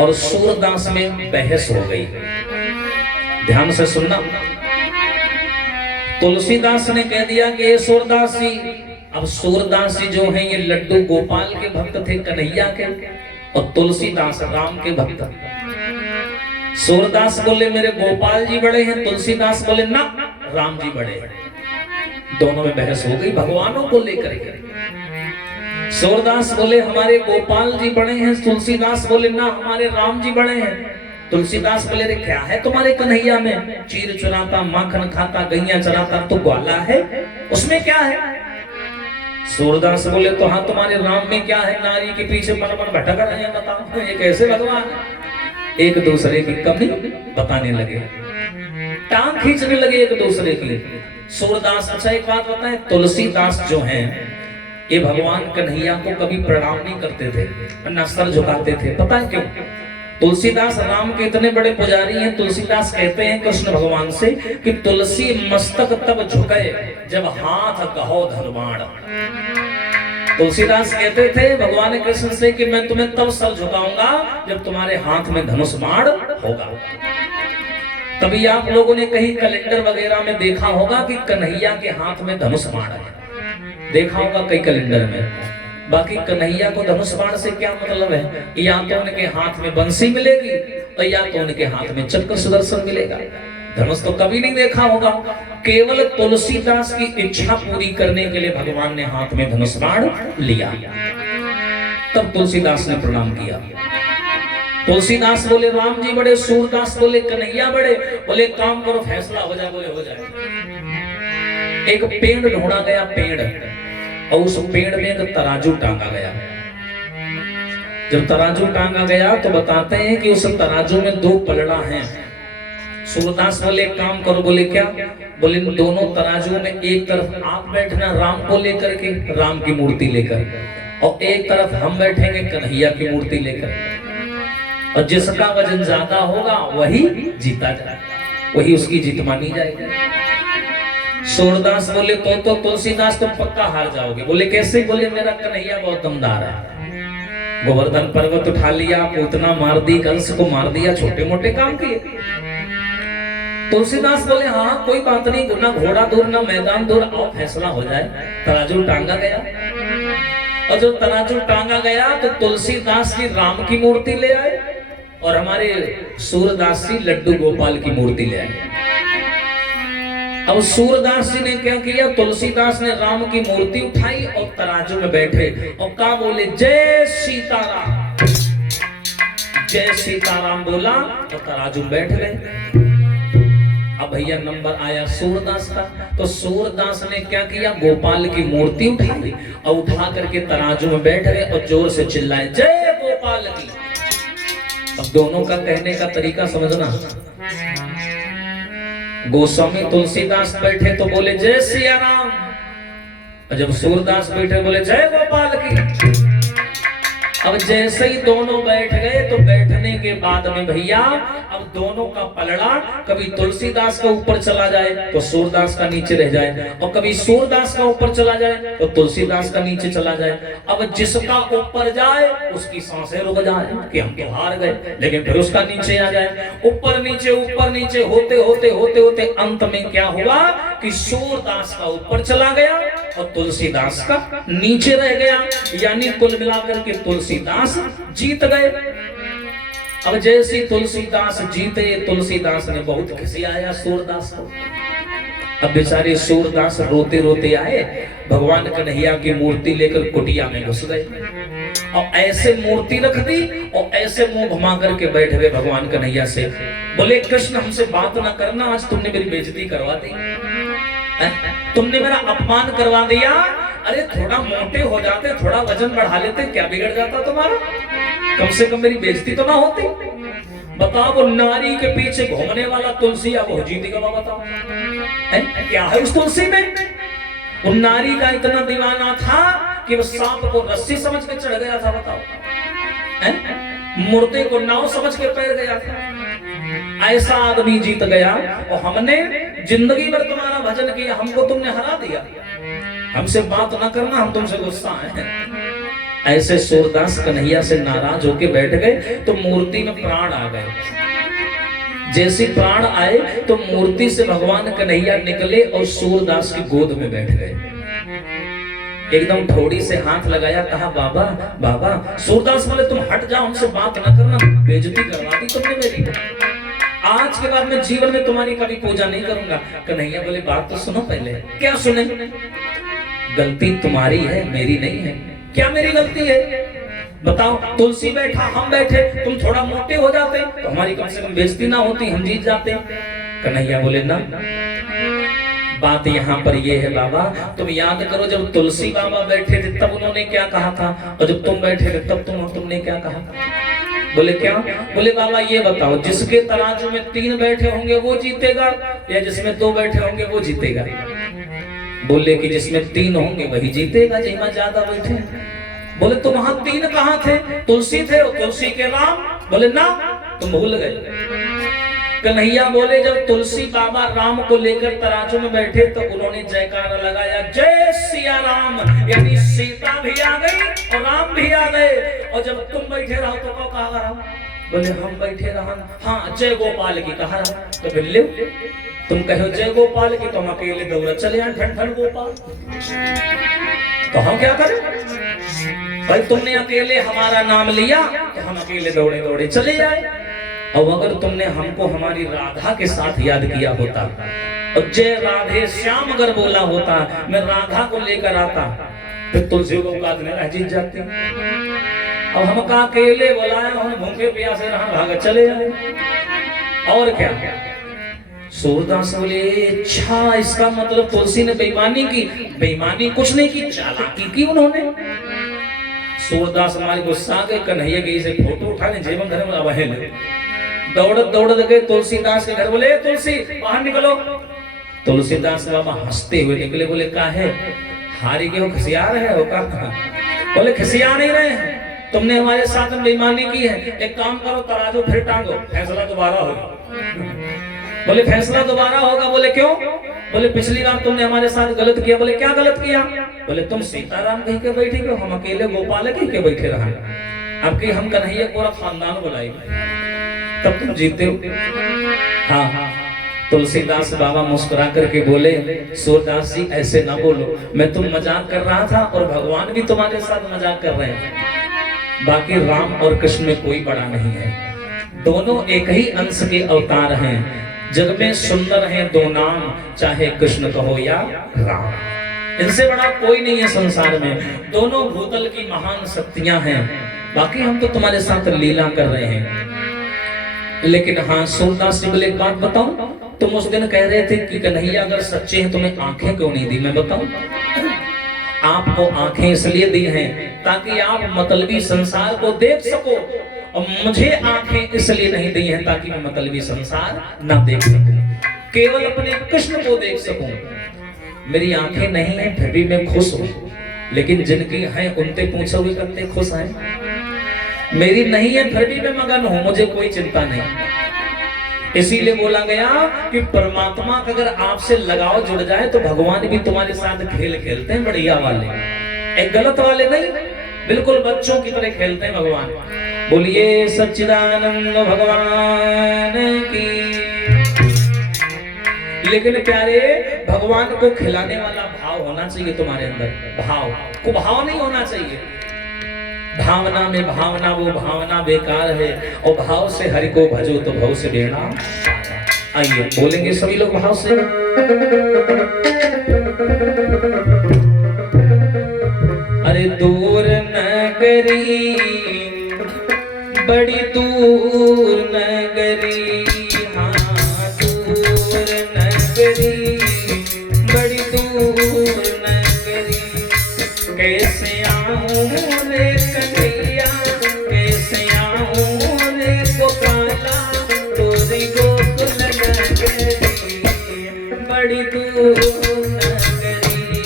और सूरदास में बहस हो गई। ध्यान से सुनना। तुलसीदास ने कह दिया कि ये सूरदास जी, अब सूरदास जी जो हैं ये लड्डू गोपाल के भक्त थे, कन्हैया के, और तुलसीदास राम के भक्त। सूरदास बोले मेरे गोपाल जी बड़े हैं, तुलसीदास बोले ना राम जी बड़े हैं। दोनों में बहस हो गई भगवानों को लेकर के। सूरदास बोले हमारे गोपाल जी बड़े हैं, तुलसीदास बोले ना हमारे राम जी बड़े हैं। तुलसीदास बोले रे क्या है तुम्हारे कन्हैया में, चीर चुराता, माखन खाता, गैया चराता, तो ग्वाला है, उसमें क्या है? सूरदास बोले तो हाँ तुम्हारे राम में क्या है, नारी के पीछे मन मन भटक रहे हैं, बताओ ये कैसे भगवान है? एक दूसरे की कमी बताने लगे, टांग खींचने लगे एक दूसरे की। सूरदास, अच्छा एक बात बताएं, तुलसीदास जो हैं ये भगवान कन्हैया को कभी प्रणाम नहीं करते थे, वरना सर झुकाते थे। पता है क्यों? तुलसीदास राम के इतने बड़े पुजारी हैं, तुलसीदास कहते हैं कृष्ण भगवान से कि तुलसी मस्तक तब झुके जब हाथ कहो धनुबाण। तुलसीदास कहते थे भगवान कृष्ण से कि मैं तुम्हें तब सर झुकाऊंगा जब तुम्हारे हाथ में धनुष बाण होगा। तभी आप लोगों ने कहीं कैलेंडर वगैरह में देखा होगा कि कन्हैया के हाथ में धनुष बाण है, देखा होगा कई कैलेंडर में। बाकी कन्हैया को धनुष बाण से क्या मतलब है? या तो उनके हाथ में बंसी मिलेगी और या तो उनके हाथ में चक्र सुदर्शन मिलेगा। धनुष तो कभी नहीं देखा होगा। केवल तुलसीदास की इच्छा पूरी करने के लिए भगवान ने हाथ में धनुष बाण लिया। तब तुलसीदास ने प्रणाम किया। तुलसीदास बोले राम जी बड़े, सूरदास बोले कन्हैया बड़े। बोले काम करो, फैसला हो जाए। बोले हो जाए। एक पेड़ ढूंढा गया, पेड़, और उस पेड़ में एक तराजू टांगा गया। जब तराजू टांगा गया तो बताते हैं कि उस तराजू में दो पलड़ा हैं। सूरदास बोले एक काम करो। बोले क्या? बोले दोनों तराजू में एक तरफ आप बैठना राम को लेकर के, राम की मूर्ति लेकर, और एक तरफ हम बैठेंगे कन्हैया की मूर्ति लेकर, और जिसका वजन ज्यादा होगा वही जीता जाएगा, वही उसकी जीत मानी जाएगी। सूरदास बोले तो तुलसीदास तुम पक्का हार जाओगे। बोले कैसे? बोले मेरा कन्हैया बहुत दमदार है, गोवर्धन पर्वत उठा लिया, पूतना मार दी, कंस को मार दिया, छोटे मोटे काम किए। तुलसीदास बोले हाँ कोई बात नहीं, ना घोड़ा दूर ना मैदान दूर, आओ फैसला हो जाए। तराजू टांगा गया, और जो तराजू टांगा गया तो तुलसीदास जी राम की मूर्ति ले आए और हमारे सूरदास जी लड्डू गोपाल की मूर्ति ले आए। अब सूरदास जी ने क्या किया? तुलसीदास ने राम की मूर्ति उठाई और तराजू में बैठे और क्या बोले? जय सीताराम, जय सीताराम बोला और तराजू में बैठ गए। अब भैया नंबर आया सूरदास का, तो सूरदास ने क्या किया? गोपाल की मूर्ति उठाई और उठा करके तराजू में बैठ गए और जोर से चिल्लाए जय गोपाल की। अब दोनों का कहने का तरीका समझना। गोस्वामी तुलसीदास बैठे तो बोले जय सिया राम, और जब सूरदास बैठे बोले जय गोपाल की। अब जैसे ही दोनों बैठ गए तो बैठने के बाद में भैया अब दोनों का पलड़ा कभी तुलसीदास का ऊपर चला जाए तो सूरदास का नीचे रह जाए, और कभी सूरदास का ऊपर चला जाए तो तुलसीदास का नीचे चला जाए। अब जिसका ऊपर जाए उसकी सांसें रुक जाए कि हम तो हार गए, लेकिन फिर उसका नीचे आ जाए। ऊपर नीचे होते होते होते होते अंत में क्या हुआ कि सूरदास का ऊपर चला गया और तुलसीदास का नीचे रह गया, यानी कुल मिलाकर के तुलसीदास जीत गए। अब जैसे तुलसीदास जीते, तुलसीदास ने बहुत खिसियाया सूरदास को। अब बेचारे सूरदास रोते रोते आए, भगवान कन्हैया की मूर्ति लेकर कुटिया में घुस गए और ऐसे मूर्ति रख दी और ऐसे मुंह घुमा करके बैठ गए भगवान कन्हैया से। बोले कृष्ण हमसे बात ना करना, आज तुमने मेरी बेइज्जती करवा दी, तुमने मेरा अपमान करवा दिया। अरे थोड़ा मोटे हो जाते, थोड़ा वजन बढ़ा लेते, क्या बिगड़ जाता तुम्हारा? कम से कम मेरी बेइज्जती तो ना होती। बताओ वो नारी के पीछे घूमने वाला तुलसी अब वो जीती गवा, बताओ क्या है उस तुलसी में? वो नारी का इतना दीवाना था कि वो सांप को रस्सी समझ के चढ़ गया था, बताओ मुर्दे को नाव समझ के पैर गया था। ऐसा आदमी जीत गया और हमने जिंदगी भर तुम्हारा भजन किया, हमको तुमने हरा दिया। हमसे बात ना करना, हम तुमसे गुस्सा हैं। ऐसे सूरदास कन्हैया से नाराज होके बैठ गए तो मूर्ति में प्राण आ गए। जैसे प्राण आए तो मूर्ति से भगवान कन्हैया निकले और सूरदास की गोद में बैठ गए। एकदम थोड़ी से हाथ लगाया, कहा बाबा बाबा। सूरदास बोले तुम हट जाओ, हमसे बात न करना, बेइज्जती करवा दी तुमने मेरी। आज के बाद मैं जीवन में तुम्हारी कभी पूजा नहीं करूंगा। कन्हैया बोले बात तो सुनो पहले। क्या सुने? गलती तुम्हारी है, मेरी नहीं है। क्या मेरी गलती है बताओ? तुलसी बैठा, हम बैठे, तुम थोड़ा मोटे हो जाते तो हमारी कम से कम बेइज्जती ना होती, हम जीत जाते। कन्हैया बोले ना, बात यहाँ पर ये है बाबा, तुम याद करो जब तुलसी बाबा बैठे थे तब उन्होंने क्या कहा था, और जब तुम बैठे थे तब तुमने क्या कहा था? बोले क्या? बोले बाबा ये बताओ, जिसके तराजू में 3 बैठे होंगे वो जीतेगा या जिसमें 2 बैठे होंगे वो जीतेगा? बोले कि जिसमें 3 होंगे वही जीतेगा, जिसमें ज्यादा बैठे। बोले तो वहां 3 कहाँ थे? तुलसी थे और तुलसी के राम। बोले ना, तुम भूल गए। कन्हैया बोले जब तुलसी बाबा राम को लेकर तराजू में बैठे तो उन्होंने जयकारा लगाया, जय सिया राम, यानी सीता भी आ गई और राम भी आ गए। और जब तुम बैठे रहो तो कहो कहा रहा? बोले हम बैठे रहा, हाँ जय गोपाल की कहा रहा। तो बिल्ले तुम कहो जय गोपाल की तो हम अकेले दौड़ा चले आए, ठन ठन गोपाल। तो हम क्या करें भाई? तुमने अकेले हमारा नाम लिया तो हम अकेले दौड़े दौड़े चले आए। और अगर तुमने हमको हमारी राधा के साथ याद किया होता और जय राधे श्याम अगर बोला होता, मैं राधा को लेकर आता, फिर तुलसी को काटने जीत जाते। अब हम का अकेले बुलाए, हम भूखे प्यासे रहा, भाग चले आए। और क्या? सूरदास बोले अच्छा, इसका मतलब तुलसी ने बेईमानी की? बेईमानी कुछ नहीं की, चालाकी की उन्होंने। सूरदास हमारे गुस्सा गए, कन्हैया के से फोटो उठाने जेब घर में वहल दौड़त दौड़त गए तुलसीदास के घर। बोले तुलसी बाहर निकलो। तुलसीदास बाबा हंसते हुए निकले। बोले का है? हारी के हो, खिसिया रहे हो का? बोले खिसिया नहीं रहे हैं, तुमने हमारे साथ बेईमानी की है। एक काम करो, तराजू फिर टांगो, फैसला दोबारा होगा। बोले फैसला दोबारा होगा? बोले क्यों? बोले पिछली बार तुमने हमारे साथ गलत किया। बोले क्या गलत किया? बोले तुम सीताराम कहीं के बैठे हो, हम अकेले गोपाल कहीं के बैठे रहा। अब कि हम कन्हैया पूरा खानदान बुलाए तब तुम जीते हो। हाँ। तुलसीदास बाबा मुस्कुरा करके बोले सूरदास जी ऐसे ना बोलो, मैं तुम मजाक कर रहा था और भगवान भी तुम्हारे साथ मजाक कर रहे हैं। बाकी राम और कृष्ण में कोई बड़ा नहीं है, दोनों एक ही अंश के अवतार हैं। जग में सुंदर हैं 2 नाम, चाहे कृष्ण कहो या राम, इनसे बड़ा कोई नहीं है संसार में। दोनों भूतल की महान शक्तियां हैं। बाकी हम तो तुम्हारे साथ लीला कर रहे हैं। लेकिन हाँ सूरदास जी बोले एक बात बताऊं, तुम उस दिन कह रहे थे कि कन्हैया अगर सच्चे हैं तुम्हें आंखें क्यों नहीं दी? मैं बताऊं, आपको आंखें इसलिए दी हैं ताकि आप मतलबी संसार को देख सको, और मुझे आंखें इसलिए नहीं दी हैं ताकि मैं मतलबी संसार ना देख सकूं, केवल अपने कृष्ण को देख सकूं। मेरी आंखें नहीं है फिर भी मैं खुश हूं, लेकिन जिनकी हैं उनसे पूछो भी कितने खुश हैं। मेरी नहीं है फिर भी मैं मगन हूं, मुझे कोई चिंता नहीं। इसीलिए बोला गया कि परमात्मा का अगर आपसे लगाव जुड़ जाए तो भगवान भी तुम्हारे साथ खेल खेलते हैं, बढ़िया वाले, एक गलत वाले नहीं, बिल्कुल बच्चों की तरह खेलते हैं भगवान। बोलिए सच्चिदानंद भगवान की। लेकिन प्यारे, भगवान को खिलाने वाला भाव होना चाहिए तुम्हारे अंदर, भाव को भाव नहीं होना चाहिए। भावना में भावना, वो भावना बेकार है, और भाव से हरि को भजो तो भव से बेड़ा। आइए बोलेंगे सभी लोग भाव से। अरे दूर नगरी, बड़ी दूर नगरी, हाँ दूर नगरी, बड़ी दूर नगरी, कैसे आऊं रे कन्हैया, कैसे आऊं रे गोपाला, तोरी गोकुल नगरी, बड़ी दूर नगरी।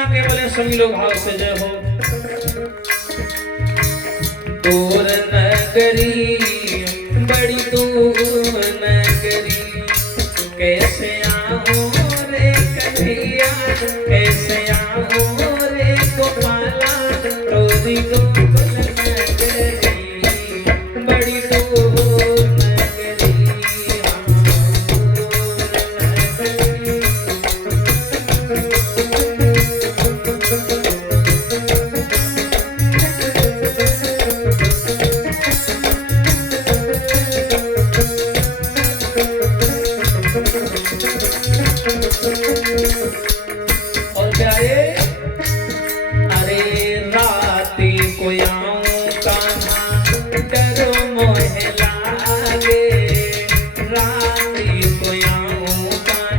बजा के बोले सभी लोग भाव से जय हो। दूर नगरी बड़ी दूर नगरी, कैसे आऊं रे कन्हैया, कैसे आऊं रे गोपाला, तोरी गोकुल नगरी बड़ी दूर नगरी। और प्यारे अरे राती को आऊं कहाँ डर मोहे लागे, राती को आऊं कहाँ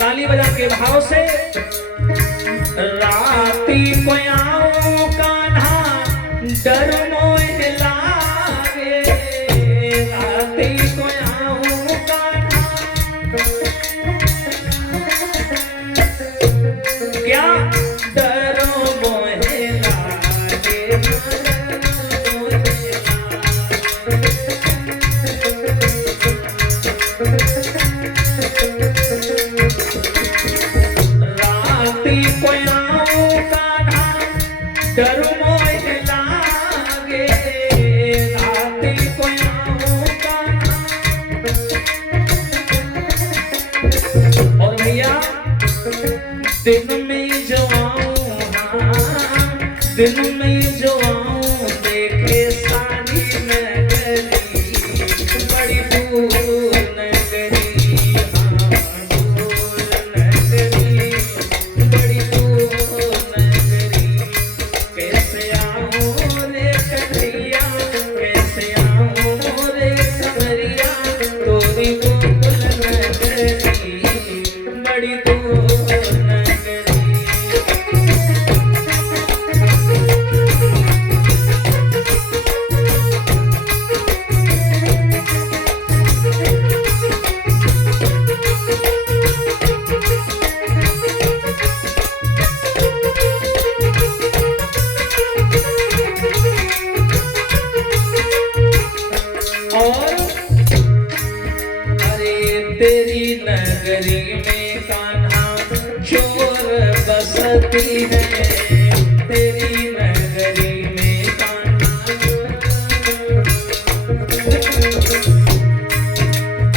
ताली बजा के भाव से। राती को आऊं कान्हा डर मोहे लागे, राती को आऊं कान्हा क्या डर मोहे लागे, राती को आऊं कान्हा डर मोहे लागे, राती को आऊं कान्हा। और भैया दिन में जो आऊं, हाँ दिन में जो आऊं देखे सारी नगरी बड़ी दूर नगरी, हाँ दूर नगरी बड़ी दूर नगरी। कैसे आऊं रे कन्हैया, कैसे आऊं रे समरिया, तोरी गोकुल नगरी बड़ी दूर नगरी। और अरे तेरी नगरी में कान्हा चोर बसती है, तेरी नगरी में कान्हा।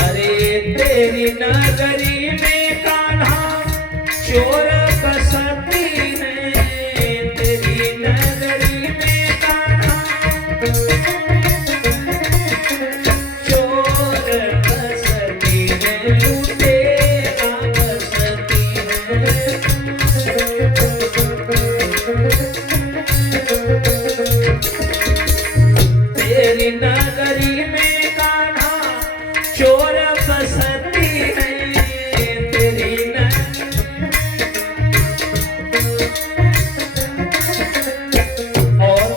अरे तेरी नगरी में कान्हा चोर बसती है, तेरी नगरी में कान्हा चोर बसती है, लुटेरा बसती है। तेरी नगरी में कान्हा चोर बसती है, तेरी और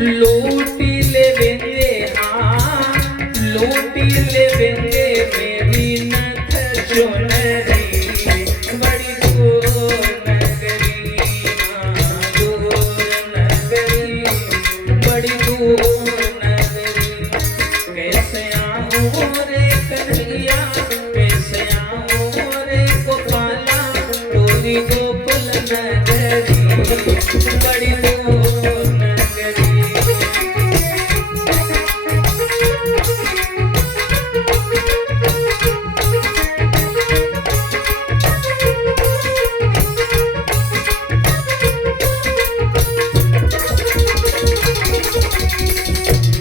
लूटी लेवेंगे, हाँ लूटी लेवेंगे मेरी नथ चुनरी बड़ी दूर नगरी, हाँ दूर नगरी बड़ी दूर नगरी। कैसे आऊं रे कन्हैया, कैसे आऊं रे गोपाला, तोरी गोकुल नगरी बड़ी दूर नगरी।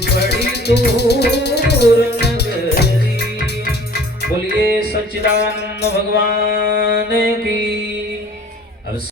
बड़ी दूर नगरी। बोलिए सच्चिदानंद भगवान की।